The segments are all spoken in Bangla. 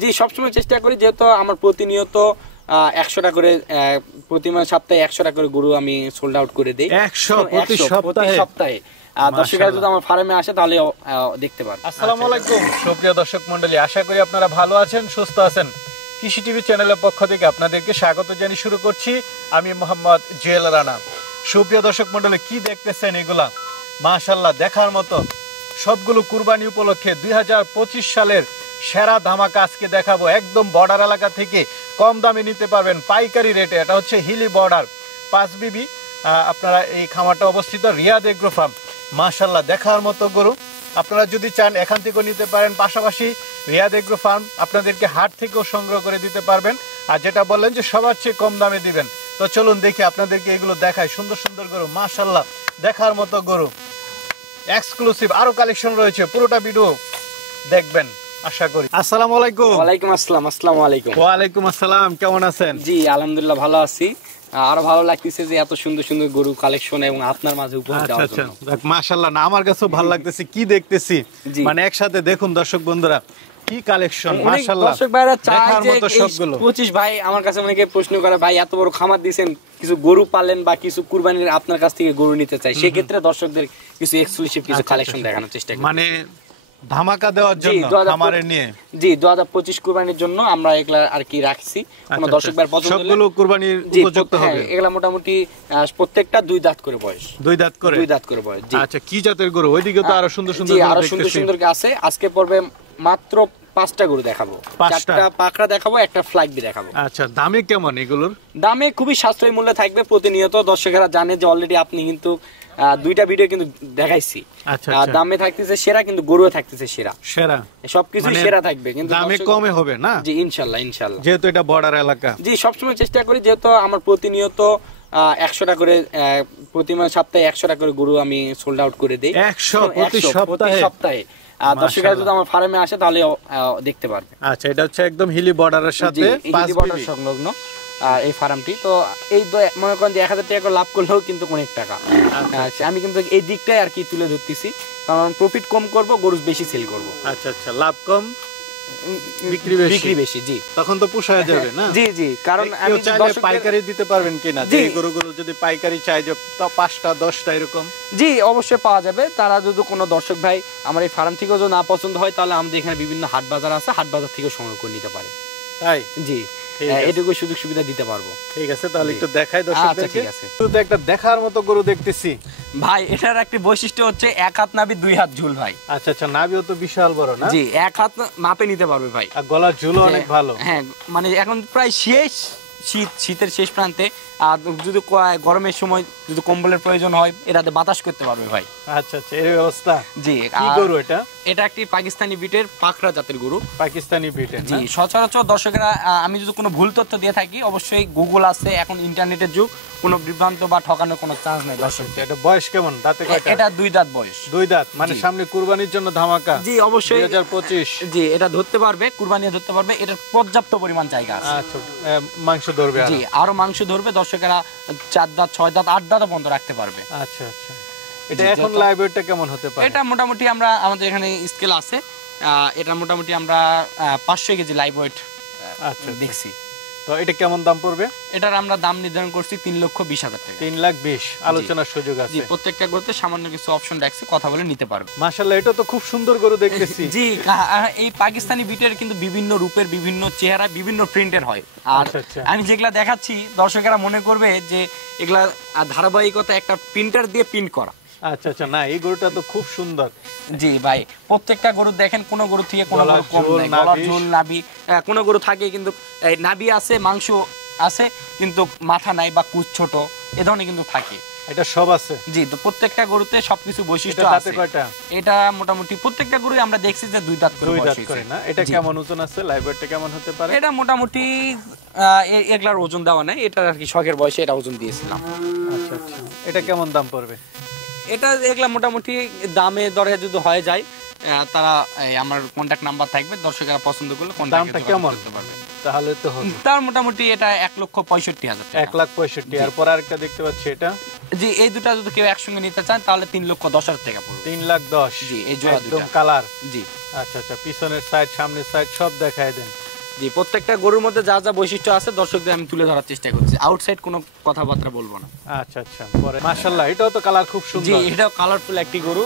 জি সবসময় চেষ্টা করি, যেহেতু আমার প্রতিনিয়ত 100টা করে প্রতি সপ্তাহে 100টা করে গরু আমি সোল্ড আউট করে দেই। 100 প্রতি সপ্তাহে। দর্শকরা যদি আমার ফার্মে আসে তাহলে দেখতে পারবে। আসসালামু আলাইকুম সুপ্রিয় দর্শক মণ্ডলী, আশা করি আপনারা ভালো আছেন, সুস্থ আছেন। কৃষি টিভি চ্যানেলের পক্ষ থেকে আপনাদেরকে স্বাগত জানিয়ে শুরু করছি। আমি মোহাম্মদ জুয়েল রানা। সুপ্রিয় দর্শক মণ্ডলী, কি দেখতেছেন এগুলা? মাশাআল্লাহ, দেখার মতো। সবগুলো কুরবানি উপলক্ষে 2025 সালের সেরা ধামাকা আজকে দেখাবো। একদম বর্ডার এলাকা থেকে কম দামে নিতে পারবেন পাইকারি রেটে। এটা হচ্ছে হিলি বর্ডার 5 বিবি। আপনারা এই খামারটা অবস্থিত রিয়াদ এগ্রো ফার্ম। মাশাআল্লাহ, দেখার মতো গরু। আপনারা যদি চান এখান থেকেও নিতে পারেন, পাশাপাশি রিয়াদ এগ্রো ফার্ম আপনাদেরকে হাট থেকেও সংগ্রহ করে দিতে পারবেন। আর যেটা বললেন যে সবার চেয়ে কম দামে দিবেন, তো চলুন দেখি আপনাদেরকে এগুলো দেখায়। সুন্দর সুন্দর গরু, মাশাআল্লাহ, দেখার মতো গরু। এক্সক্লুসিভ আরো কালেকশন রয়েছে, পুরোটা ভিডিও দেখবেন আশা করি। আসসালামু আলাইকুম। ওয়ালাইকুম আসসালাম। আসসালামু আলাইকুম। ওয়ালাইকুম আসসালাম, কেমন আছেন? জি আলহামদুলিল্লাহ ভালো আছি। আরো ভালো লাগতেছে যে এত সুন্দর সুন্দর গরু কালেকশন এবং আপনার মাঝে উপহার দেওয়ার জন্য। মাশাআল্লাহ, না আমার কাছেও ভালো লাগতেছে কি দেখতেছি। মানে একসাথে দেখুন দর্শক বন্ধুরা, কি কালেকশন মাশাআল্লাহ। দর্শক ভাইরা চায় যে সবগুলো 25 ভাই আমার কাছে অনেকে প্রশ্ন করে, ভাই এত বড় খামার দিবেন, কিছু গরু পালেন বা কিছু কুরবানির আপনার কাছ থেকে গরু নিতে চাই, সেই ক্ষেত্রে দর্শকদের কিছু এক্সক্লুসিভ কিছু কালেকশন দেখানোর চেষ্টা করি, মানে ধামাকা দেওয়ার জন্য খামারের নিয়ে। জি 2025 কুরবানির জন্য আমরা এগুলা আর কি রাখছি। কোন দর্শক ভাই পছন্দ হলে সবগুলো কুরবানির উপযুক্ত হবে। এগুলা মোটামুটি প্রত্যেকটা 2 দাঁত করে বয়স। 2 দাঁত করে বয়স। জি আচ্ছা, কি জাতের গরু? ওইদিকে তো আরো সুন্দর সুন্দর আরো সুন্দর সুন্দর আছে। আজকে পর্বে মাত্র 5টা গরু দেখাবো, 4টা পাকড়া দেখাবো, একটা ফ্লাইট বি দেখাবো। আচ্ছা, দামে কেমন এগুলোর? দামে খুবই সাশ্রয়ী মূল্যে থাকবে। প্রতিনিয়ত দর্শকেরা জানে যে অলরেডি আপনি কিন্তু 2টা ভিডিও কিন্তু দেখাইছি। আচ্ছা, দামে থাকতেছে সেরা, কিন্তু গরুও থাকতেছে সেরা। সবকিছু সেরা থাকবে, কিন্তু দামে কমে হবে না? জি ইনশাআল্লাহ যেহেতু এটা বর্ডার এলাকা। জি সবসময় চেষ্টা করি, যেহেতু আমার প্রতিনিয়ত 100টা করে প্রতি সপ্তাহে 100টা করে গরু আমি সোল্ড আউট করে দেই। 100 প্রতি সপ্তাহে। দর্শকরা যদি আমার ফার্মে আসে তাহলে দেখতে পারবে। আচ্ছা, এটা হচ্ছে একদম হিলি বর্ডারের সাথে 5 বর্ডার সংলগ্ন এই ফার্মটি। তো এই মনে করেন যে 1000 টাকা করে লাভ করলেও কিন্তু অনেক টাকা। আমি কিন্তু এই দিকটাই আর কি তুলে ধরতেছি, কারণ প্রফিট কম করব, গরু বেশি সেল করব। আচ্ছা আচ্ছা, লাভ কম বিক্রি বেশি। জি, তখন তো পোষায় যাবে না? জি জি, কারণ আমি চাইলে পাইকারি দিতে পারবেন কিনা? যে গরুগুলো যদি পাইকারি চাই, যে 5টা 10টা এরকম, জি অবশ্যই পাওয়া যাবে। তারা যদি কোনো দর্শক ভাই আমার এই ফার্ম থেকেও যদি না পছন্দ হয়, তাহলে আমাদের এখানে বিভিন্ন হাট বাজার আছে, হাট বাজার থেকে সংগ্রহ করে নিতে পারে। তাই? জি, এটুকু সুযোগ সুবিধা দিতে পারবো। ঠিক আছে, তাহলে একটু দেখাই দর্শকদেরকে। ঠিক আছে, শুধু একটা দেখার মতো গরু দেখতেছি ভাই। এটার একটা বৈশিষ্ট্য হচ্ছে 1 হাত নাভি 2 হাত ঝুল ভাই। আচ্ছা আচ্ছা, নাভিও তো বিশাল বড় না? জি, 1 হাত মাপে নিতে পারবে ভাই। আর গলার ঝুলও অনেক ভালো। হ্যাঁ, মানে এখন প্রায় শীতের শেষ প্রান্তে, আর যদি গরমের সময় যদি কম্বলের প্রয়োজন হয়, এটাতে বাতাস করতে পারবে ভাই। আচ্ছা আচ্ছা, এই ব্যবস্থা। জি, কি গরু এটা? এটা একটি পাকিস্তানি বিটের পাকড়া জাতের গরু। পাকিস্তানি বিটের? জি, সচরাচর দর্শকেরা, আমি যদি কোনো ভুল তথ্য দিয়ে থাকি, অবশ্যই গুগল আছে, এখন ইন্টারনেটের যুগ, কোনো বিভ্রান্ত বা ঠকানোর কোনো চান্স নেই দর্শক। এটা বয়স কেমন? দাঁতে কয়টা? এটা 2 দাঁত বয়স। 2 দাঁত, মানে সামনে কুরবানির জন্য ধামাকা। জি অবশ্যই 2025। জি, এটা ধরতে পারবে, কুরবানি ধরতে পারবে, এটা পর্যাপ্ত পরিমাণ জায়গা আছে। আচ্ছা, মাংস ধরবে? জি, আরো মাংস ধরবে। দর্শকেরা 4 দাঁত 6 দাঁত 8 দাঁত বন্ধ রাখতে পারবে। আচ্ছা আচ্ছা, এটা এখন লাইভ ওয়েটটা কেমন হতে পারে? এটা মোটামুটি আমাদের এখানে স্কেল আছে, এটা মোটামুটি আমরা 500 কেজি লাইভ ওয়েট আচ্ছা দেখছি। তো এটা কেমন দাম পড়বে? এটার আমরা দাম নির্ধারণ করছি 3,20,000 টাকা। 3,20,000, আলোচনার সুযোগ আছে। জি, প্রত্যেকটা গরুতে সামান্য কিছু অপশন রাখছি, কথা বলে নিতে পারবে। মাশাআল্লাহ, এটা তো খুব সুন্দর গরু দেখতেছি। জি, এই পাকিস্তানি বিটের কিন্তু বিভিন্ন রূপের, বিভিন্ন চেহারা, বিভিন্ন প্রিন্টের হয়। আর আমি যেগুলা দেখাচ্ছি, দর্শকেরা মনে করবে যে এগুলা ধারাবাহিকতা একটা প্রিন্টার দিয়ে প্রিন্ট করা। আচ্ছা আচ্ছা, না এই গরুটা তো খুব সুন্দর। জি ভাই, প্রত্যেকটা গরু দেখেন, কোন গরু থেকে কোন গরু কম নাই। গলার ঝোল, নাভি, কোন গরু থাকে কিন্তু নাভি আছে, মাংস আছে, কিন্তু মাথা নাই বা কুচ ছোট, এ ধরনের কিন্তু থাকে। এটা সব আছে? জি, তো প্রত্যেকটা গরুতে সবকিছু বৈশিষ্ট্য আছে। এটা মোটামুটি প্রত্যেকটা গরুই আমরা দেখছি যে 2 দাঁত করে বয়স হয়েছে না। এটা কেমন ওজন আছে? লাইভ ওয়েটটা কেমন হতে পারে? এটা মোটামুটি এগুলার ওজন দেওয়া নাই, এটা আর কি শখের বয়সে এটা ওজন দিয়েছিলাম। আচ্ছা আচ্ছা, এটা কেমন দাম পড়বে? এটা এগুলা মোটামুটি দামে দরে যদি হয়ে যায়, তারা আমার কন্টাক্ট নাম্বার থাকবে, দর্শকেরা পছন্দ করলে দামটা কেমন করতে পারবে? তাহলে তো হবে তার মোটামুটি এটা 1,65,000 টাকা। 1,65,000। আর পর আরেকটা দেখতে পাচ্ছি, এটা? জি, এই দুটো যদি কেউ একসঙ্গে নিতে চান তাহলে 3,10,000 টাকা পড়বে। 3,10,000? জি, এই জোড়া দুটো। একদম কালার? জি। আচ্ছা আচ্ছা, পিছনের সাইড, সামনের সাইড সব দেখায় দেন। জি, প্রত্যেকটা গরুর মধ্যে যা যা বৈশিষ্ট্য আছে দর্শকদের আমি তুলে ধরার চেষ্টা করছি, আউটসাইড কোনো কথাবার্তা বলবো না। আচ্ছা আচ্ছা, পরে মাশাআল্লাহ এটাও তো কালার খুব জি, সুন্দর। এটাও কালারফুল একটি গরু।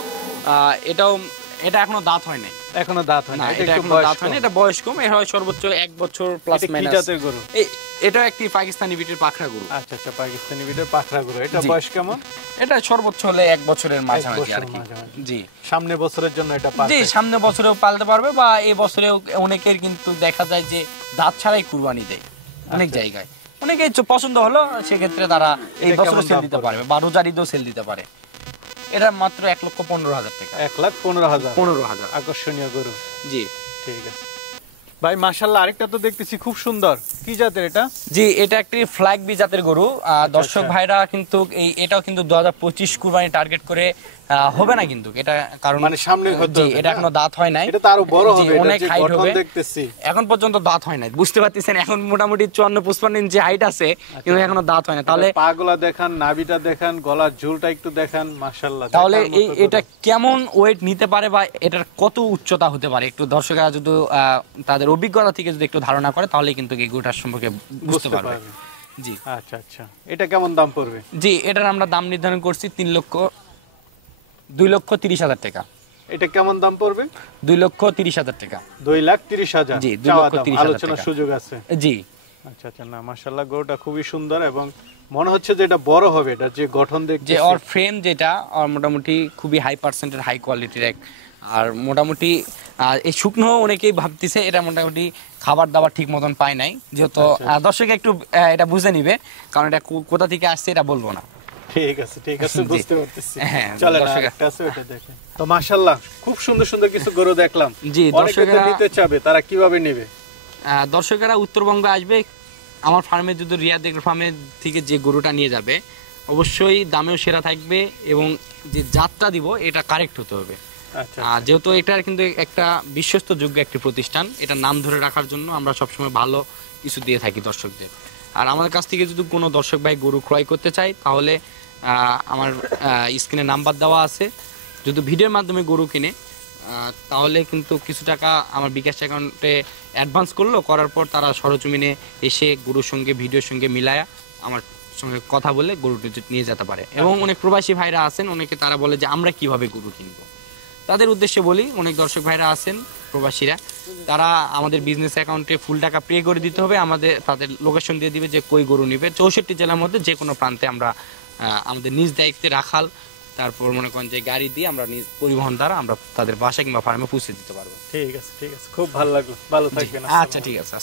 এটা এখনো দাঁত হয় নাই। এখনো দাঁত হয় না, না, এটা এটা একটু এখনো বয়স দাঁত হয়নি, কম। এটা বয়স কম, এর হয় সর্বোচ্চ 1 বছর প্লাস এটা কি মাইনাস। জাতের গরু? এটা একটি পাকিস্তানি বিটের পাখরা গরু। আচ্ছা আচ্ছা, পাকিস্তানি বিটের পাখরা গরু। এটা জি। বয়স কেমন? এটা সর্বোচ্চ হলে 1 বছরের মাঝামাঝি বছরের আর কি। মাঝামাঝি। জি সামনে বছরের জন্য এটা জি, পারফেক্ট। সামনে বছরেও পালতে পারবে, বা এই বছরেও অনেকের কিন্তু দেখা যায় যে দাঁত ছাড়াই কুরবানি দেয় অনেক জায়গায়। অনেকে পছন্দ হলো, সেক্ষেত্রে তারা এই এটা বছরে কেমন সেল দাম দিতে পড়বে? পারবে বা রোজার ঈদেও সেল দিতে পারে। এটা মাত্র 1,15,000 টাকা। 1,15,000। 15,000। আকর্ষণীয় গরু। জি ঠিক আছে ভাই, মাশাআল্লাহ আরেকটা তো দেখতেছি খুব সুন্দর, কি জাতের এটা? জি, এটা একটি ফ্ল্যাগ বি জাতের গরু। দর্শক আচ্ছা। ভাইরা কিন্তু এটাও কিন্তু 2025 কুরবানি টার্গেট করে হবে না কিন্তু এটা, কারণ মানে সামনে হতে জি, হবে, এটা না? এখনো দাঁত হয় নাই। এটা তো আরো বড় জি, হবে, এটা অনেক যে হাইট গঠন হবে। দেখতেছি। এখন পর্যন্ত দাঁত হয় নাই, বুঝতে পারতেছেন, এখন মোটামুটি 54-55 ইঞ্চি হাইট আছে, কিন্তু এখনো দাঁত হয় না। তাহলে পাগুলা দেখান, নাভিটা দেখান, গলার ঝুলটা একটু দেখান, মাশাআল্লাহ। তাহলে দেখার মতো গরু। এটা কেমন ওয়েট নিতে পারে বা এটার কত উচ্চতা হতে পারে, একটু দর্শকরা যদি তাদের অভিজ্ঞতা থেকে যদি একটু ধারণা করে, তাহলে কিন্তু এই গরুটার সম্পর্কে বুঝতে পারবে। জি আচ্ছা আচ্ছা, এটা কেমন দাম পড়বে? জি, এটার আমরা দাম নির্ধারণ করছি 2,30,000 টাকা। এটা কেমন দাম পড়বে? 2,30,000 টাকা। 2,30,000। জি, চাওয়া দাম, 2,30,000 আলোচনার টাকা। সুযোগ আছে। জি আচ্ছা আচ্ছা, না মাশাআল্লাহ গরুটা খুবই সুন্দর এবং মনে হচ্ছে যে এটা বড় হবে, এটা যে গঠন যে দেখতেছি। ওর ফ্রেম যেটা ওর মোটামুটি খুবই হাই পার্সেন্টের হাই কোয়ালিটির এক, আর মোটামুটি এই শুকনো অনেকেই ভাবতেছে এটা মোটামুটি খাবার দাবার ঠিক মতন পায় নাই, যেহেতু দর্শক একটু এটা বুঝে নিবে, কারণ এটা কোথা থেকে আসছে এটা বলবো না। ঠিক আছে ঠিক আছে, জি। বুঝতে পারতেছি। হ্যাঁ, চলেন দর্শক- আরেকটা আছে, ওটা দেখেন। তো মাশাআল্লাহ খুব সুন্দর সুন্দর কিছু গরু দেখলাম। জি, অনেকে তো দর্শকেরা- নিতে চাবে, তারা কিভাবে নেবে? দর্শকেরা উত্তরবঙ্গে আসবে, আমার ফার্মে যদি রিয়াদ এগ্রো ফার্মের থেকে যে গরুটা নিয়ে যাবে, অবশ্যই দামেও সেরা থাকবে এবং যে জাতটা দিব এটা কারেক্ট হতে হবে। আচ্ছা যেহেতু এটা কিন্তু একটা বিশ্বস্ত যোগ্য একটি প্রতিষ্ঠান, এটা নাম ধরে রাখার জন্য আমরা সবসময় ভালো কিছু দিয়ে থাকি দর্শকদের। আর আমাদের কাছ থেকে যদি কোনো দর্শক ভাই গরু ক্রয় করতে চায়, তাহলে আমার স্ক্রিনে নাম্বার দেওয়া আছে, যদি ভিডিওর মাধ্যমে গরু কিনে তাহলে কিন্তু কিছু টাকা আমার বিকাশ অ্যাকাউন্টে অ্যাডভান্স করলো, করার পর তারা সরজমিনে এসে গরুর সঙ্গে ভিডিওর সঙ্গে মিলায়া আমার সঙ্গে কথা বলে গরুটি নিয়ে যেতে পারে। এবং অনেক প্রবাসী ভাইরা আছেন, অনেকে তারা বলে যে আমরা কিভাবে গরু কিনবো, তাদের উদ্দেশ্যে বলি, অনেক দর্শক ভাইরা আছেন প্রবাসীরা, তারা আমাদের বিজনেস অ্যাকাউন্টে ফুল টাকা পে করে দিতে হবে, তাদের লোকেশন দিয়ে দিবে যে কই গরু নিবে। 64 জেলার মধ্যে যে কোনো প্রান্তে আমরা আমাদের নিজ দায়িত্বে রাখাল, তারপর মনে করেন যে গাড়ি দিয়ে আমরা নিজ পরিবহন দ্বারা আমরা তাদের বাসা কিংবা ফার্মে পৌঁছে দিতে পারবো। ঠিক আছে ঠিক আছে, খুব ভালো লাগলো, ভালো থাকবেন। আচ্ছা ঠিক আছে।